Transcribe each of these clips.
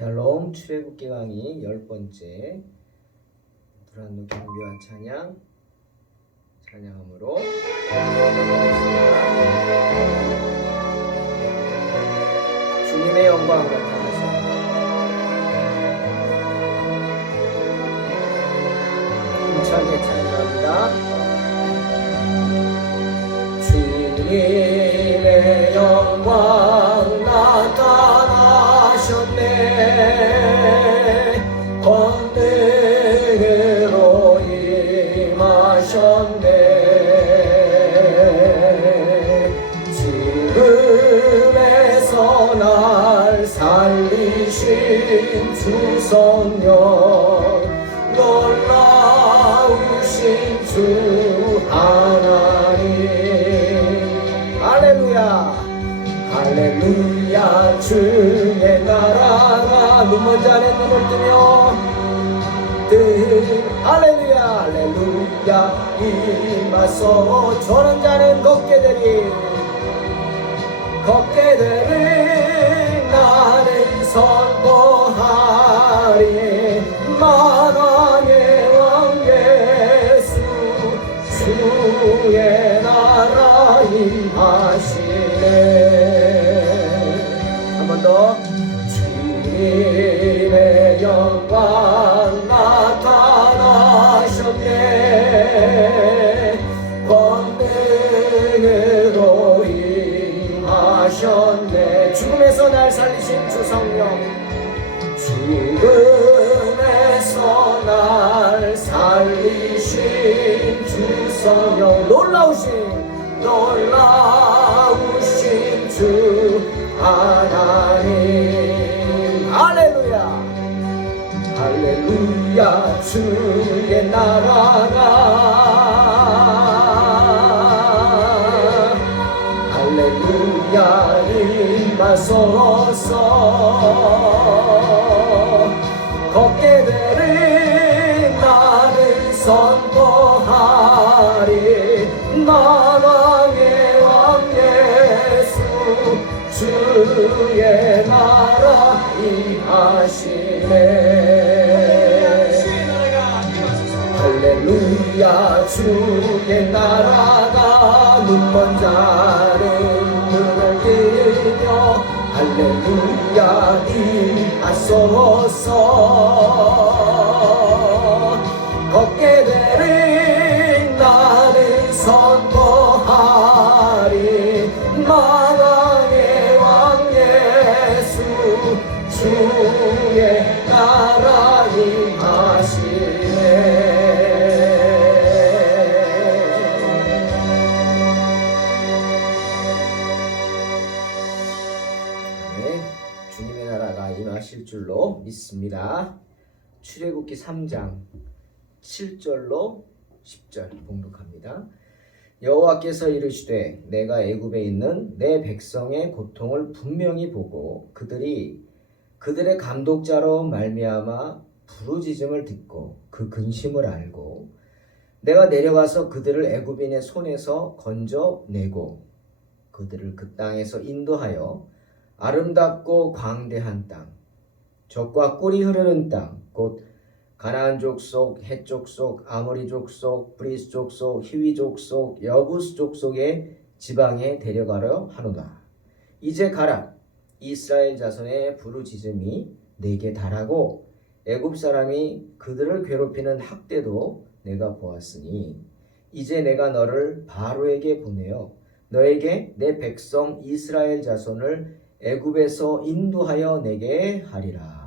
샬롬 출애굽기 강의 10번째 두란노 경배와 찬양함으로 주님의 영광 나타나시옵소서. 힘차게 찬양합니다. 주님의 영광 나타나셨네. 권능으로 임하셨네. 죽음에서 날 살리신 주 성령, 놀라우신 주 하나님. 할렐루야 할렐루야. 주의 나라가 눈먼 자의 눈을 뜨며 할렐루야 할렐루야. 임하소. 저런 자는 걷게 되리 나는 선포하리. 만왕의 왕 예수, 주의 나라 임하시네. 한 번 더. 주님의 영광 나타나셨네. 권능으로 임하셨네. 죽음에서 날 살리신 주 성령, 죽음에서 날 살리신 주 성령, 놀라우신 주 하나님. 할렐루야 할렐루야. 주의 나라가 할렐루야 임하소서. 걷게 되리 나는 선포하리. 만왕의 왕 예수, 주의 나라 임하시네. 할렐루야. 주의 나라가 눈먼 자는 눈을 뜨며 할렐루야 임하소서. 걷게 되리 나는 선포하리. 만왕의 왕 예수, 주의 나라 임하시네. 주님의 나라가 임하실 줄로 믿습니다. 출애굽기 3장 7절로 10절 봉독합니다. 여호와께서 이르시되 내가 애굽에 있는 내 백성의 고통을 분명히 보고 그들의 감독자로 말미암아 부르짖음을 듣고 그 근심을 알고 내가 내려가서 그들을 애굽인의 손에서 건져내고 그들을 그 땅에서 인도하여 아름답고 광대한 땅, 젖과 꿀이 흐르는 땅, 곧 가나안 족속, 헷 족속, 아모리 족속, 브리스 족속, 히위 족속, 여부스 족속의 지방에 데려가려 하노라. 이제 가라. 이스라엘 자손의 부르짖음이 내게 달하고 애굽 사람이 그들을 괴롭히는 학대도 내가 보았으니 이제 내가 너를 바로에게 보내어 너에게 내 백성 이스라엘 자손을 애굽에서 인도하여 내게 하리라.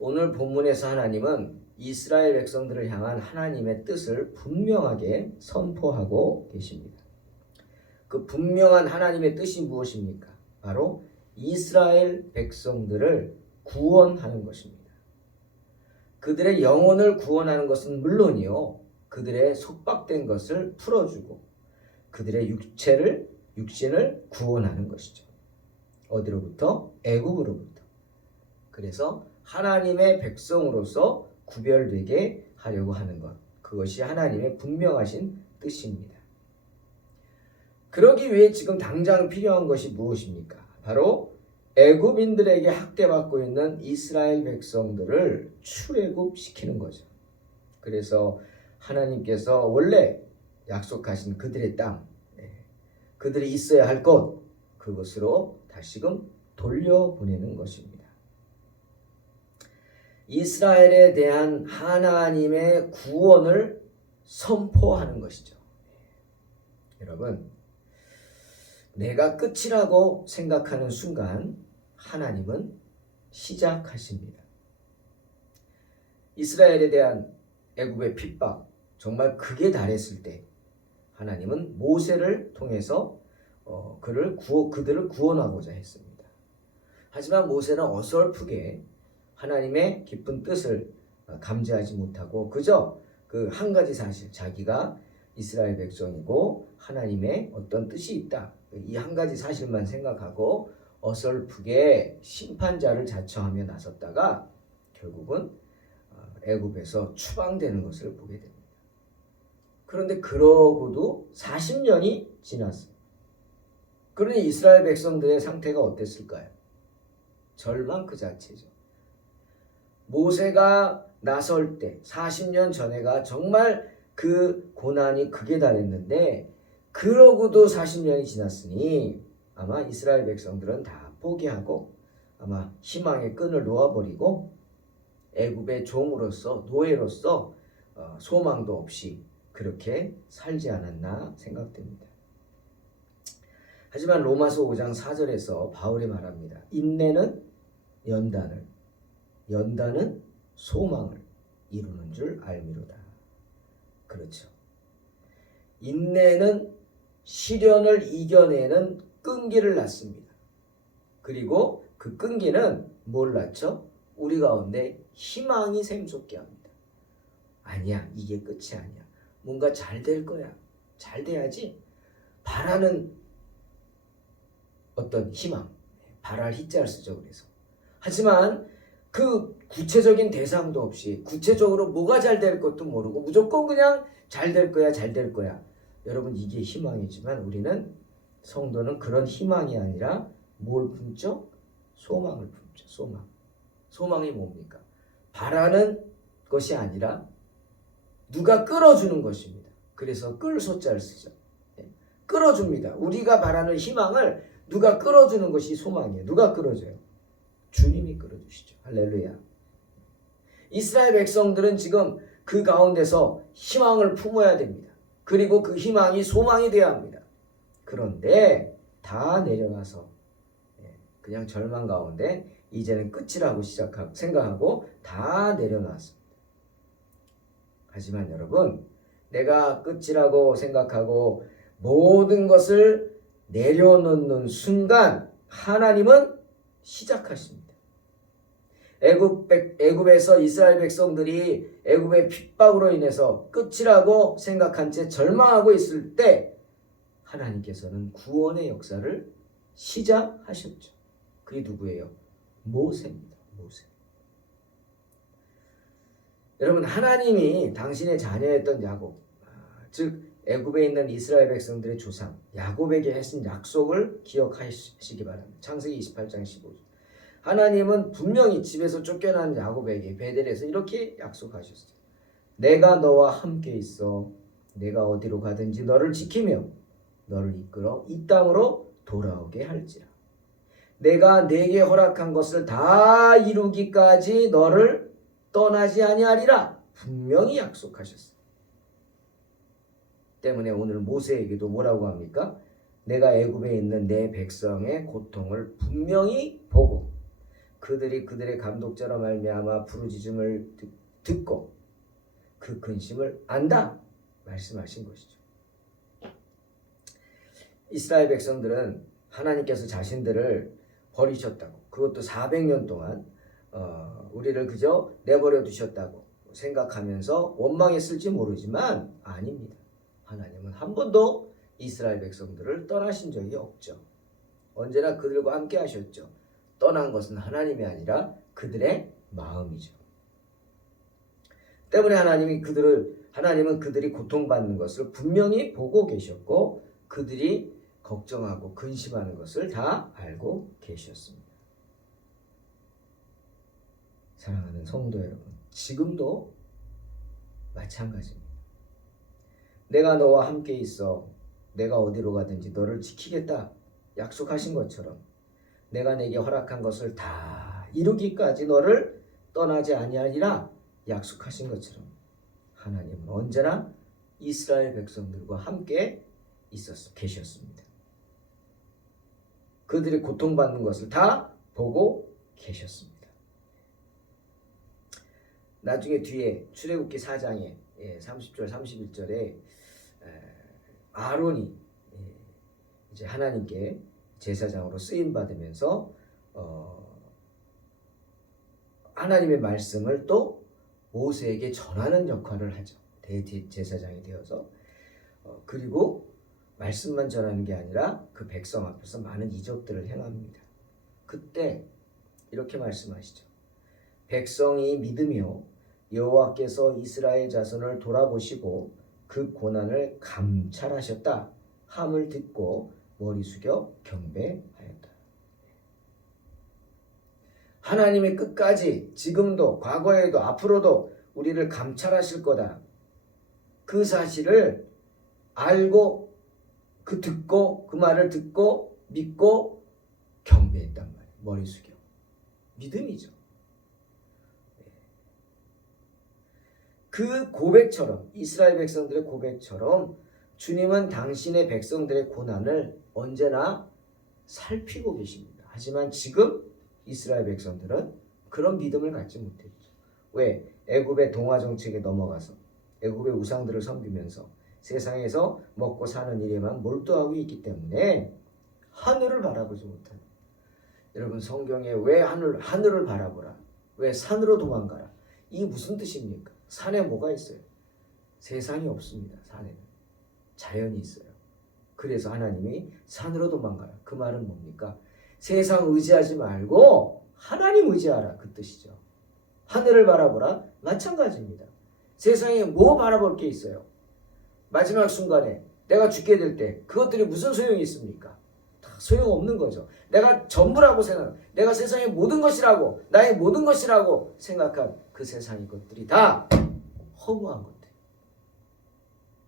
오늘 본문에서 하나님은 이스라엘 백성들을 향한 하나님의 뜻을 분명하게 선포하고 계십니다. 그 분명한 하나님의 뜻이 무엇입니까? 바로 이스라엘 백성들을 구원하는 것입니다. 그들의 영혼을 구원하는 것은 물론이요, 그들의 속박된 것을 풀어주고 그들의 육신을 구원하는 것이죠. 어디로부터? 애굽으로부터. 그래서 하나님의 백성으로서 구별되게 하려고 하는 것, 그것이 하나님의 분명하신 뜻입니다. 그러기 위해 지금 당장 필요한 것이 무엇입니까? 바로 애굽인들에게 학대받고 있는 이스라엘 백성들을 출애굽시키는 거죠. 그래서 하나님께서 원래 약속하신 그들의 땅, 그들이 있어야 할 곳, 그것으로 다시금 돌려보내는 것입니다. 이스라엘에 대한 하나님의 구원을 선포하는 것이죠. 여러분, 내가 끝이라고 생각하는 순간 하나님은 시작하십니다. 이스라엘에 대한 애굽의 핍박 정말 극에 달했을 때 하나님은 모세를 통해서 그들을 구원하고자 했습니다. 하지만 모세는 어설프게 하나님의 깊은 뜻을 감지하지 못하고 그저 그 한 가지 사실, 자기가 이스라엘 백성이고 하나님의 어떤 뜻이 있다, 이 한 가지 사실만 생각하고 어설프게 심판자를 자처하며 나섰다가 결국은 애굽에서 추방되는 것을 보게 됩니다. 그런데 그러고도 40년이 지났어요. 그러니 이스라엘 백성들의 상태가 어땠을까요? 절망 그 자체죠. 모세가 나설 때 40년 전에가 정말 그 고난이 극에 달했는데 그러고도 40년이 지났으니 아마 이스라엘 백성들은 다 포기하고 아마 희망의 끈을 놓아버리고 애굽의 종으로서 노예로서 소망도 없이 그렇게 살지 않았나 생각됩니다. 하지만 로마서 5장 4절에서 바울이 말합니다. 인내는 연단을, 연단은 소망을 이루는 줄 알미로다. 그렇죠. 인내는 시련을 이겨내는 끈기를 낳습니다. 그리고 그 끈기는 뭘 낳죠? 우리 가운데 희망이 샘솟게 합니다. 아니야, 이게 끝이 아니야. 뭔가 잘 될 거야. 잘 돼야지. 바라는 어떤 희망, 바랄 희자를 쓰죠. 그래서 하지만 그 구체적인 대상도 없이 구체적으로 뭐가 잘 될 것도 모르고 무조건 그냥 잘 될 거야, 잘 될 거야. 여러분, 이게 희망이지만 우리는 성도는 그런 희망이 아니라 뭘 품죠? 소망을 품죠. 소망. 소망이 뭡니까? 바라는 것이 아니라 누가 끌어주는 것입니다. 그래서 끌 소자를 쓰죠. 끌어줍니다. 우리가 바라는 희망을 누가 끌어주는 것이 소망이에요. 누가 끌어줘요? 주님이 끌어주시죠. 할렐루야. 이스라엘 백성들은 지금 그 가운데서 희망을 품어야 됩니다. 그리고 그 희망이 소망이 되어야 합니다. 그런데 다 내려놔서 그냥 절망 가운데 이제는 끝이라고 생각하고 다 내려놨습니다. 하지만 여러분, 내가 끝이라고 생각하고 모든 것을 내려놓는 순간 하나님은 시작하십니다. 애굽에서 이스라엘 백성들이 애굽의 핍박으로 인해서 끝이라고 생각한 채 절망하고 있을 때 하나님께서는 구원의 역사를 시작하셨죠. 그게 누구예요? 모세입니다. 모세. 여러분, 하나님이 당신의 자녀였던 야곱, 즉 애굽에 있는 이스라엘 백성들의 조상 야곱에게 하신 약속을 기억하시기 바랍니다. 창세기 28장 15절. 하나님은 분명히 집에서 쫓겨난 야곱에게 베델에서 이렇게 약속하셨어요. 내가 너와 함께 있어 내가 어디로 가든지 너를 지키며 너를 이끌어 이 땅으로 돌아오게 할지라. 내가 네게 허락한 것을 다 이루기까지 너를 떠나지 아니하리라. 분명히 약속하셨어요. 때문에 오늘 모세에게도 뭐라고 합니까? 내가 애굽에 있는 내 백성의 고통을 분명히 보고 그들이 그들의 감독자로 말미암아 부르짖음을 듣고 그 근심을 안다 말씀하신 것이죠. 이스라엘 백성들은 하나님께서 자신들을 버리셨다고, 그것도 400년 동안 우리를 그저 내버려 두셨다고 생각하면서 원망했을지 모르지만 아닙니다. 하나님은 한 번도 이스라엘 백성들을 떠나신 적이 없죠. 언제나 그들과 함께 하셨죠. 떠난 것은 하나님이 아니라 그들의 마음이죠. 때문에 하나님은 그들이 고통받는 것을 분명히 보고 계셨고 그들이 걱정하고 근심하는 것을 다 알고 계셨습니다. 사랑하는 성도 여러분, 지금도 마찬가지입니다. 내가 너와 함께 있어 내가 어디로 가든지 너를 지키겠다 약속하신 것처럼 내가 내게 허락한 것을 다 이루기까지 너를 떠나지 아니하리라 약속하신 것처럼 하나님은 언제나 이스라엘 백성들과 함께 계셨습니다. 그들이 고통받는 것을 다 보고 계셨습니다. 나중에 뒤에 출애굽기 4장에 30절 31절에 아론이 이제 하나님께 제사장으로 쓰임 받으면서 하나님의 말씀을 또 모세에게 전하는 역할을 하죠. 대제사장이 되어서 그리고 말씀만 전하는 게 아니라 그 백성 앞에서 많은 이적들을 행합니다. 그때 이렇게 말씀하시죠. 백성이 믿으며 여호와께서 이스라엘 자손을 돌아보시고 그 고난을 감찰하셨다 함을 듣고 머리 숙여 경배하였다. 하나님이 끝까지 지금도 과거에도 앞으로도 우리를 감찰하실 거다. 그 사실을 알고 그 말을 듣고 믿고 경배했단 말이에요. 머리 숙여. 믿음이죠. 그 고백처럼 이스라엘 백성들의 고백처럼 주님은 당신의 백성들의 고난을 언제나 살피고 계십니다. 하지만 지금 이스라엘 백성들은 그런 믿음을 갖지 못했죠. 왜? 애굽의 동화 정책에 넘어가서 애굽의 우상들을 섬기면서 세상에서 먹고 사는 일에만 몰두하고 있기 때문에 하늘을 바라보지 못하는. 여러분 성경에 왜 하늘을 바라보라? 왜 산으로 도망가라? 이게 무슨 뜻입니까? 산에 뭐가 있어요? 세상이 없습니다. 산에는 자연이 있어요. 그래서 하나님이 산으로 도망가라. 그 말은 뭡니까? 세상 의지하지 말고 하나님 의지하라. 그 뜻이죠. 하늘을 바라보라. 마찬가지입니다. 세상에 뭐 바라볼 게 있어요? 마지막 순간에 내가 죽게 될 때 그것들이 무슨 소용이 있습니까? 다 소용없는 거죠. 내가 전부라고 내가 세상의 모든 것이라고 나의 모든 것이라고 생각한 그 세상의 것들이 다 허무한 것들.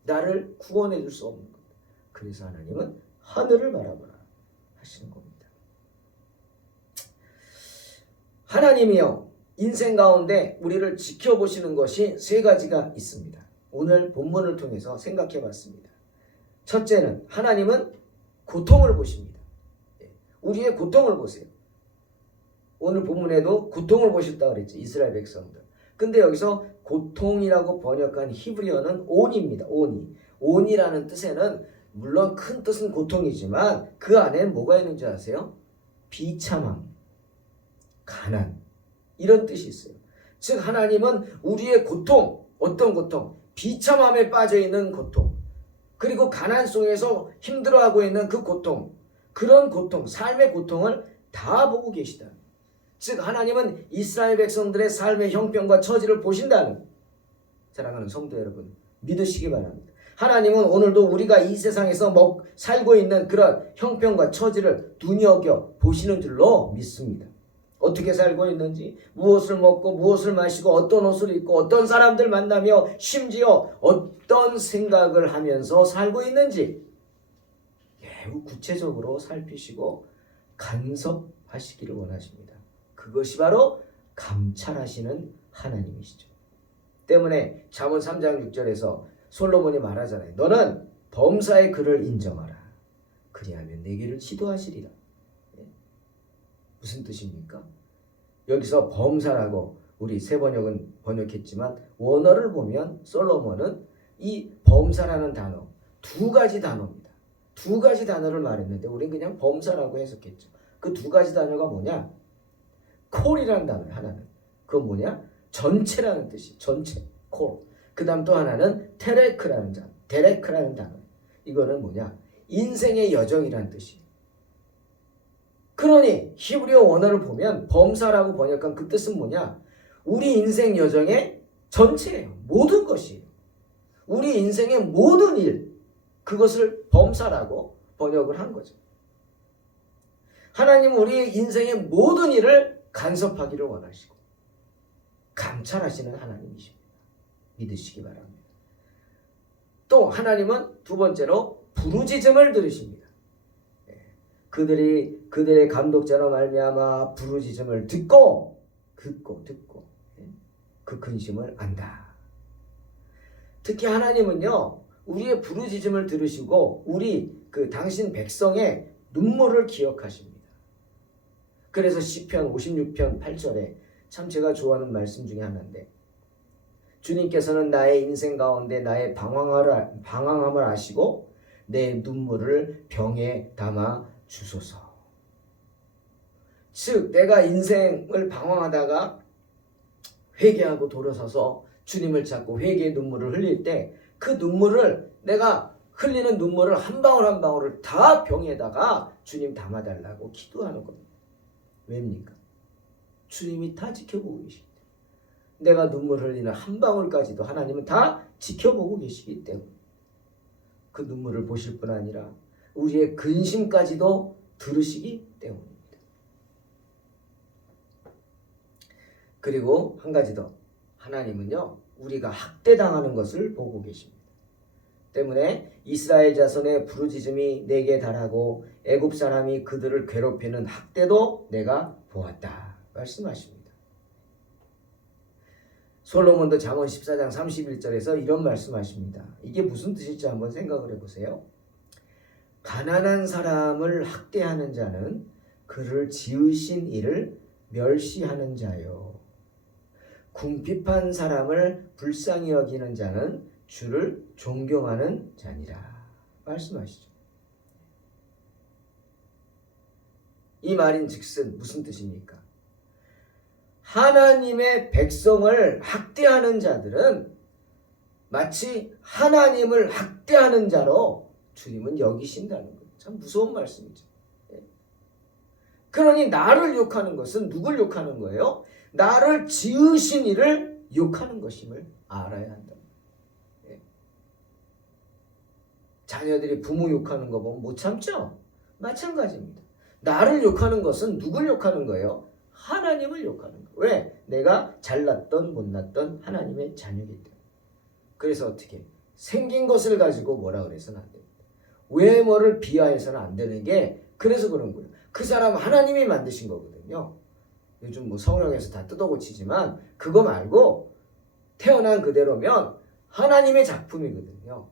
나를 구원해 줄 수 없는 것. 그래서 하나님은 하늘을 바라보라 하시는 겁니다. 하나님이요 인생 가운데 우리를 지켜보시는 것이 세 가지가 있습니다. 오늘 본문을 통해서 생각해 봤습니다. 첫째는 하나님은 고통을 보십니다. 우리의 고통을 보세요. 오늘 본문에도 고통을 보셨다고 그랬죠. 이스라엘 백성들. 근데 여기서 고통이라고 번역한 히브리어는 온입니다. 온이라는 뜻에는 물론 큰 뜻은 고통이지만 그 안에 뭐가 있는지 아세요? 비참함, 가난 이런 뜻이 있어요. 즉 하나님은 우리의 고통, 어떤 고통? 비참함에 빠져있는 고통, 그리고 가난 속에서 힘들어하고 있는 그 고통, 그런 고통, 삶의 고통을 다 보고 계시다. 즉 하나님은 이스라엘 백성들의 삶의 형편과 처지를 보신다는, 사랑하는 성도 여러분 믿으시기 바랍니다. 하나님은 오늘도 우리가 이 세상에서 살고 있는 그런 형편과 처지를 눈여겨 보시는 줄로 믿습니다. 어떻게 살고 있는지, 무엇을 먹고 무엇을 마시고 어떤 옷을 입고 어떤 사람들 만나며 심지어 어떤 생각을 하면서 살고 있는지 매우 구체적으로 살피시고 간섭하시기를 원하십니다. 그것이 바로 감찰하시는 하나님이시죠. 때문에 잠언 3장 6절에서 솔로몬이 말하잖아요. 너는 범사의 그를 인정하라. 그리하면 내게를 지도하시리라. 무슨 뜻입니까? 여기서 범사라고 우리 세 번역은 번역했지만 원어를 보면 솔로몬은 이 범사라는 단어 두 가지 단어입니다. 두 가지 단어를 말했는데 우리는 그냥 범사라고 해석했죠. 그 두 가지 단어가 뭐냐? 콜이라는 단어 하나는 그건 뭐냐? 전체라는 뜻이 전체 콜. 그 다음 또 하나는 데레크라는 단어. 이거는 뭐냐? 인생의 여정이라는 뜻이에요. 그러니 히브리어 원어를 보면 범사라고 번역한 그 뜻은 뭐냐? 우리 인생 여정의 전체예요. 모든 것이에요. 우리 인생의 모든 일, 그것을 범사라고 번역을 한 거죠. 하나님은 우리 인생의 모든 일을 간섭하기를 원하시고 감찰하시는 하나님이십니다. 믿으시기 바랍니다. 또 하나님은 두 번째로 부르짖음을 들으십니다. 그들의 감독자로 말미암아 부르짖음을 듣고 그 근심을 안다. 특히 하나님은요, 우리의 부르짖음을 들으시고 당신 백성의 눈물을 기억하십니다. 그래서 시편 56편 8절에 참 제가 좋아하는 말씀 중에 하나인데, 주님께서는 나의 인생 가운데 나의 방황함을 아시고 내 눈물을 병에 담아 주소서. 즉 내가 인생을 방황하다가 회개하고 돌아서서 주님을 찾고 회개의 눈물을 흘릴 때 그 눈물을, 내가 흘리는 눈물을 한 방울 한 방울을 다 병에다가 주님 담아달라고 기도하는 겁니다. 왜입니까? 주님이 다 지켜보고 계십니다. 내가 눈물 흘리는 한 방울까지도 하나님은 다 지켜보고 계시기 때문에 그 눈물을 보실 뿐 아니라 우리의 근심까지도 들으시기 때문입니다. 그리고 한 가지 더, 하나님은요, 우리가 학대당하는 것을 보고 계십니다. 때문에 이스라엘 자손의 부르짖음이 내게 달하고 애굽 사람이 그들을 괴롭히는 학대도 내가 보았다 말씀하십니다. 솔로몬도 잠언 14장 31절에서 이런 말씀하십니다. 이게 무슨 뜻일지 한번 생각을 해보세요. 가난한 사람을 학대하는 자는 그를 지으신 이를 멸시하는 자요, 궁핍한 사람을 불쌍히 여기는 자는 주를 존경하는 자니라 말씀하시죠. 이 말인 즉슨 무슨 뜻입니까? 하나님의 백성을 학대하는 자들은 마치 하나님을 학대하는 자로 주님은 여기신다는 거예요. 참 무서운 말씀이죠. 그러니 나를 욕하는 것은 누굴 욕하는 거예요? 나를 지으신 이를 욕하는 것임을 알아야 한다. 자녀들이 부모 욕하는 거 보면 못 참죠? 마찬가지입니다. 나를 욕하는 것은 누굴 욕하는 거예요? 하나님을 욕하는 거예요. 왜? 내가 잘났던 못났던 하나님의 자녀이기 때문에. 그래서 어떻게? 생긴 것을 가지고 뭐라 그래서는 안 됩니다. 외모를 비하해서는 안 되는 게 그래서 그런 거예요. 그 사람 하나님이 만드신 거거든요. 요즘 뭐 성경에서 다 뜯어고치지만 그거 말고 태어난 그대로면 하나님의 작품이거든요.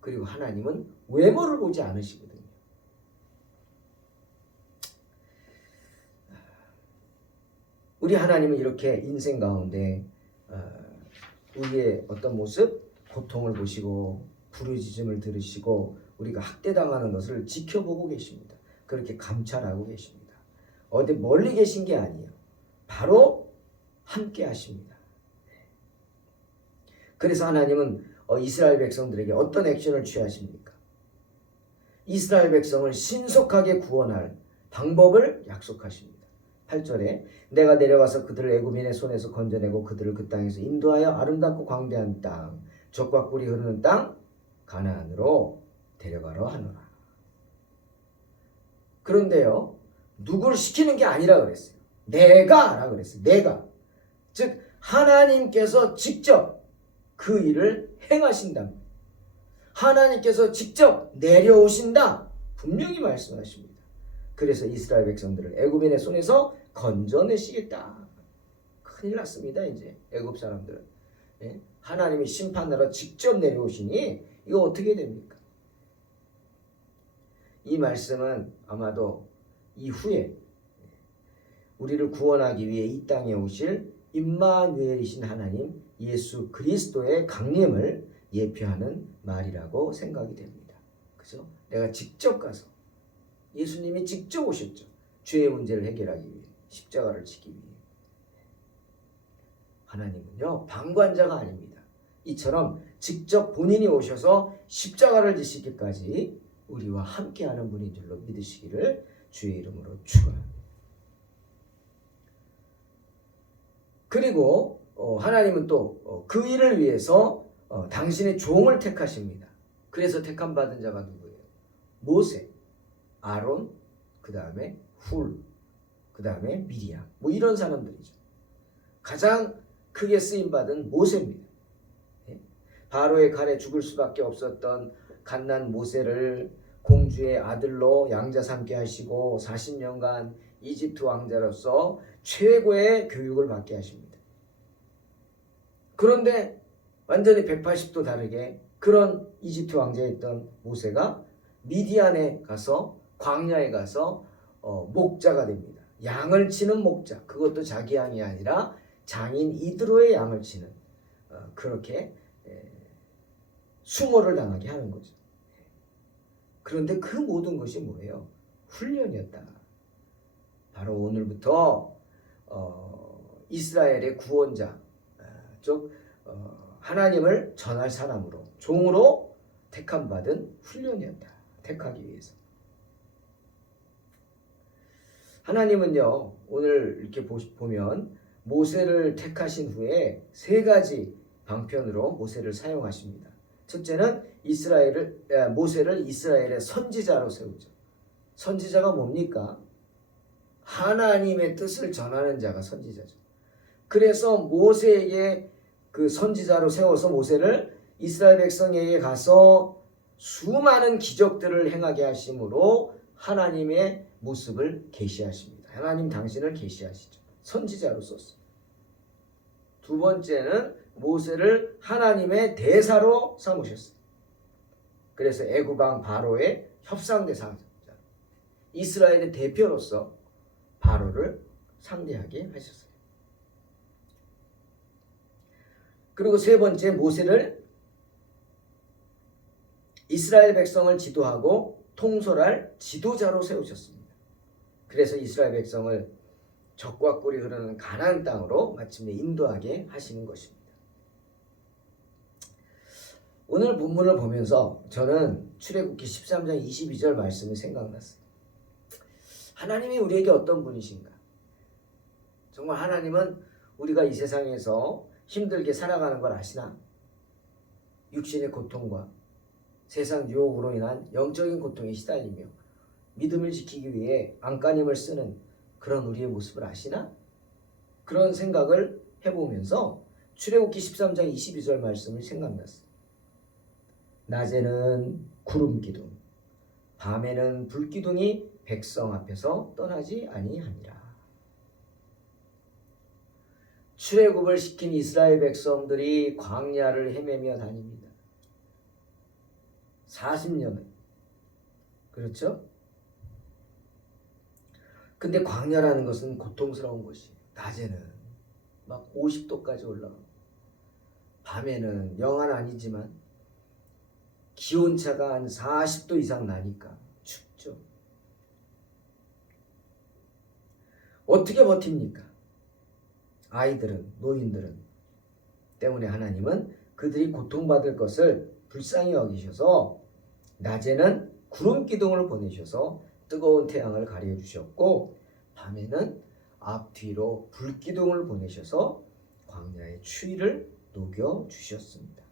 그리고 하나님은 외모를 보지 않으시거든요. 우리 하나님은 이렇게 인생 가운데 우리의 어떤 모습, 고통을 보시고 부르짖음을 들으시고 우리가 학대당하는 것을 지켜보고 계십니다. 그렇게 감찰하고 계십니다. 어디 멀리 계신 게 아니에요. 바로 함께 하십니다. 그래서 하나님은 이스라엘 백성들에게 어떤 액션을 취하십니까? 이스라엘 백성을 신속하게 구원할 방법을 약속하십니다. 8절에 내가 내려가서 그들을 애굽인의 손에서 건져내고 그들을 그 땅에서 인도하여 아름답고 광대한 땅, 젖과 꿀이 흐르는 땅 가나안으로 데려가려 하노라. 그런데요, 누굴 시키는 게 아니라 그랬어요. 내가 그랬어요. 내가. 즉 하나님께서 직접 그 일을 행하신다. 하나님께서 직접 내려오신다. 분명히 말씀하십니다. 그래서 이스라엘 백성들을 애굽인의 손에서 건져내시겠다. 큰일 났습니다. 이제 애굽 사람들은. 하나님이 심판하러 직접 내려오시니 이거 어떻게 됩니까? 이 말씀은 아마도 이후에 우리를 구원하기 위해 이 땅에 오실 임마누엘이신 하나님 예수 그리스도의 강림을 예표하는 말이라고 생각이 됩니다. 그죠? 내가 직접 가서 예수님이 직접 오셨죠. 죄의 문제를 해결하기 위해, 십자가를 지기 위해. 하나님은요, 방관자가 아닙니다. 이처럼 직접 본인이 오셔서 십자가를 지시기까지 우리와 함께하는 분인 줄로 믿으시기를 주의 이름으로 축원합니다. 그리고 하나님은 또 그 일을 위해서 당신의 종을 택하십니다. 그래서 택함 받은 자가 누구예요? 모세, 아론, 그 다음에 훌, 그 다음에 미리암, 뭐 이런 사람들이죠. 가장 크게 쓰임받은 모세입니다. 예? 바로의 칼에 죽을 수밖에 없었던 갓난 모세를 공주의 아들로 양자 삼게 하시고 40년간 이집트 왕자로서 최고의 교육을 받게 하십니다. 그런데 완전히 180도 다르게 그런 이집트 왕자였던 모세가 미디안에 가서 광야에 가서 목자가 됩니다. 양을 치는 목자. 그것도 자기 양이 아니라 장인 이드로의 양을 치는 그렇게 수모를 당하게 하는 거죠. 그런데 그 모든 것이 뭐예요? 훈련이었다. 바로 오늘부터 이스라엘의 구원자 즉 하나님을 전할 사람으로 종으로 택함받은 훈련이었다. 택하기 위해서. 하나님은요 오늘 이렇게 보면 모세를 택하신 후에 세 가지 방편으로 모세를 사용하십니다. 첫째는 모세를 이스라엘의 선지자로 세우죠. 선지자가 뭡니까? 하나님의 뜻을 전하는 자가 선지자죠. 그래서 모세에게 그 선지자로 세워서 모세를 이스라엘 백성에게 가서 수많은 기적들을 행하게 하심으로 하나님의 모습을 계시하십니다. 하나님 당신을 계시하시죠. 선지자로 썼어요. 두 번째는 모세를 하나님의 대사로 삼으셨어요. 그래서 애굽 왕 바로의 협상 대상, 이스라엘의 대표로서 바로를 상대하게 하셨어요. 그리고 세 번째, 모세를 이스라엘 백성을 지도하고 통솔할 지도자로 세우셨습니다. 그래서 이스라엘 백성을 적과 꿀이 흐르는 가나안 땅으로 마침내 인도하게 하시는 것입니다. 오늘 본문을 보면서 저는 출애굽기 13장 22절 말씀이 생각났어요. 하나님이 우리에게 어떤 분이신가? 정말 하나님은 우리가 이 세상에서 힘들게 살아가는 걸 아시나? 육신의 고통과 세상 유혹으로 인한 영적인 고통에 시달리며 믿음을 지키기 위해 안간힘을 쓰는 그런 우리의 모습을 아시나? 그런 생각을 해보면서 출애굽기 13장 22절 말씀이 생각났어요. 낮에는 구름 기둥, 밤에는 불 기둥이 백성 앞에서 떠나지 아니하니라. 출애굽을 시킨 이스라엘 백성들이 광야를 헤매며 다닙니다. 40년을. 그렇죠? 근데 광야라는 것은 고통스러운 것이에요. 낮에는 막 50도까지 올라가고 밤에는 영하는 아니지만 기온차가 한 40도 이상 나니까 춥죠. 어떻게 버팁니까? 아이들은, 노인들은. 때문에 하나님은 그들이 고통받을 것을 불쌍히 여기셔서 낮에는 구름 기둥을 보내셔서 뜨거운 태양을 가려주셨고 밤에는 앞뒤로 불 기둥을 보내셔서 광야의 추위를 녹여주셨습니다.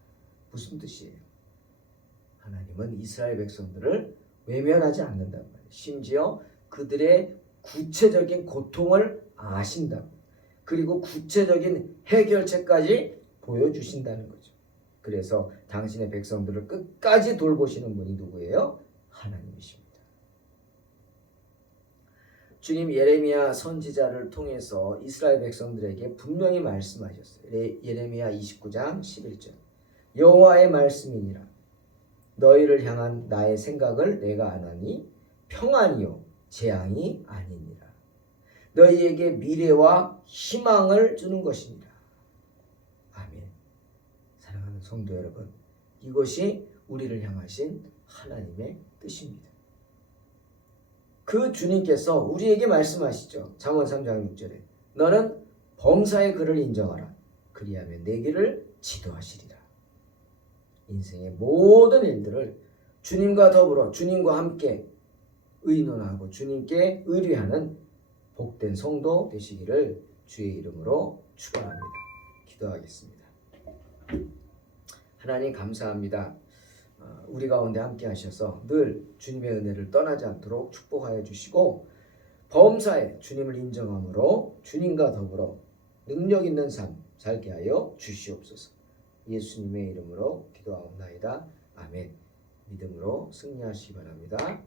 무슨 뜻이에요? 하나님은 이스라엘 백성들을 외면하지 않는단 말이에요. 심지어 그들의 구체적인 고통을 아신다고. 그리고 구체적인 해결책까지 보여주신다는 거죠. 그래서 당신의 백성들을 끝까지 돌보시는 분이 누구예요? 하나님이십니다. 주님 예레미야 선지자를 통해서 이스라엘 백성들에게 분명히 말씀하셨어요. 예레미야 29장 11절. 여호와의 말씀이니라. 너희를 향한 나의 생각을 내가 아나니 평안이요 재앙이 아니니라. 너희에게 미래와 희망을 주는 것이니라. 아멘. 사랑하는 성도 여러분, 이것이 우리를 향하신 하나님의 뜻입니다. 그 주님께서 우리에게 말씀하시죠. 잠언 3장 6절에 너는 범사의 그를 인정하라. 그리하면 내 길을 지도하시리라. 인생의 모든 일들을 주님과 더불어 주님과 함께 의논하고 주님께 의뢰하는 복된 성도 되시기를 주의 이름으로 축원합니다. 기도하겠습니다. 하나님 감사합니다. 우리 가운데 함께 하셔서 늘 주님의 은혜를 떠나지 않도록 축복하여 주시고 범사에 주님을 인정함으로 주님과 더불어 능력 있는 삶 살게 하여 주시옵소서. 예수님의 이름으로 기도하옵나이다. 아멘. 믿음으로 승리하시기 바랍니다.